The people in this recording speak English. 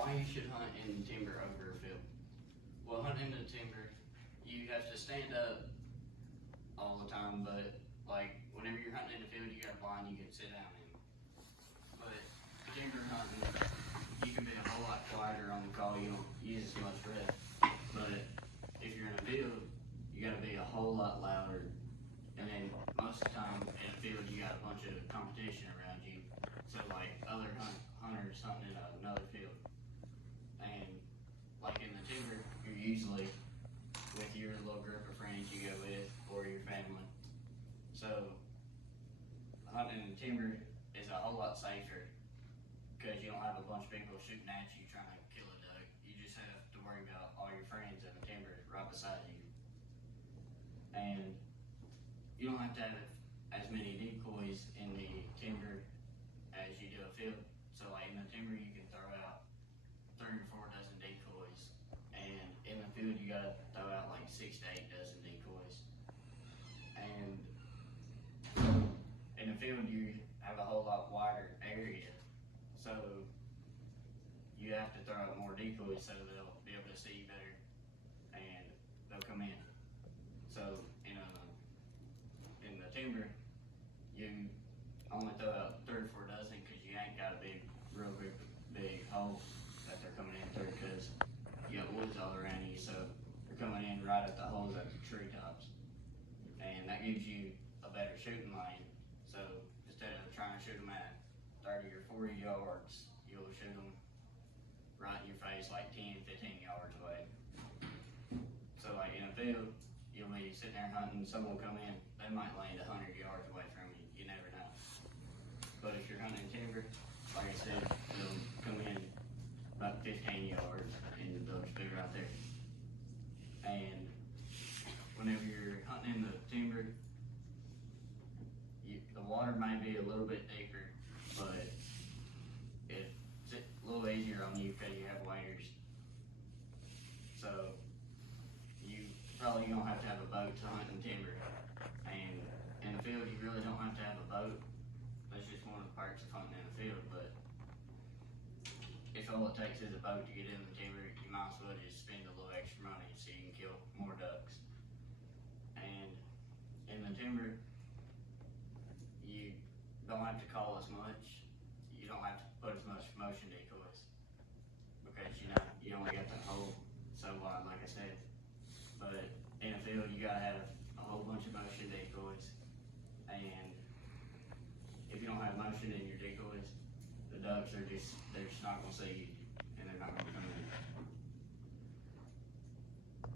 Why you should hunt in timber over a field? Well, hunting in the timber, you have to stand up all the time, but like whenever you're hunting in the field, you got a blind you can sit down in. But timber hunting, you can be a whole lot quieter on the call. You don't use as much breath. But if you're in a field, you got to be a whole lot louder. And then most of the time in a field, you got a bunch of competition around you. So like other hunters hunting in another field. And like in the timber, you're usually with your little group of friends you go with or your family. So hunting in the timber is a whole lot safer because you don't have a bunch of people shooting at you trying to kill a duck. You just have to worry about all your friends in the timber right beside you. And you don't have to have as many decoys in the timber as you do a field. So like in the timber you can throw out 3 or 4 dozen decoys, and in the field you gotta throw out like 6 to 8 dozen decoys. And in the field you have a whole lot wider area, so you have to throw out more decoys so they'll be able to see you better and they'll come in. So in the timber, you only throw out 3 or 4 dozen because you ain't got a real big hole that they're coming in through because you got woods all around you, so they're coming in right at the holes at the treetops. And that gives you a better shooting lane. So instead of trying to shoot them at 30 or 40 yards, you'll shoot them right in your face like 10, 15 yards away. So like in a field, you'll be sitting there hunting, someone will come in, they might land 100 yards away from you, you never know. But if you're hunting timber, like I said, they'll come in about 15 yards and they'll just be right there. And whenever you're hunting in the timber, the water may be a little bit deeper, but it's a little easier on you because you have waders. So you probably don't have to have a boat to hunt in timber. And in the field, you really don't have to have a boat. That's just one of the perks of hunting in the field. But if all it takes is a boat to get in the timber, you might as well just spend a little extra money so you can kill more ducks. And in the timber, you don't have to call as much. You don't have to put as much motion decoys because you only got that hole so wide, like I said. But in a field, you gotta have a whole bunch of motion decoys, and if you don't have motion in your decoys, the ducks they're just not gonna see you.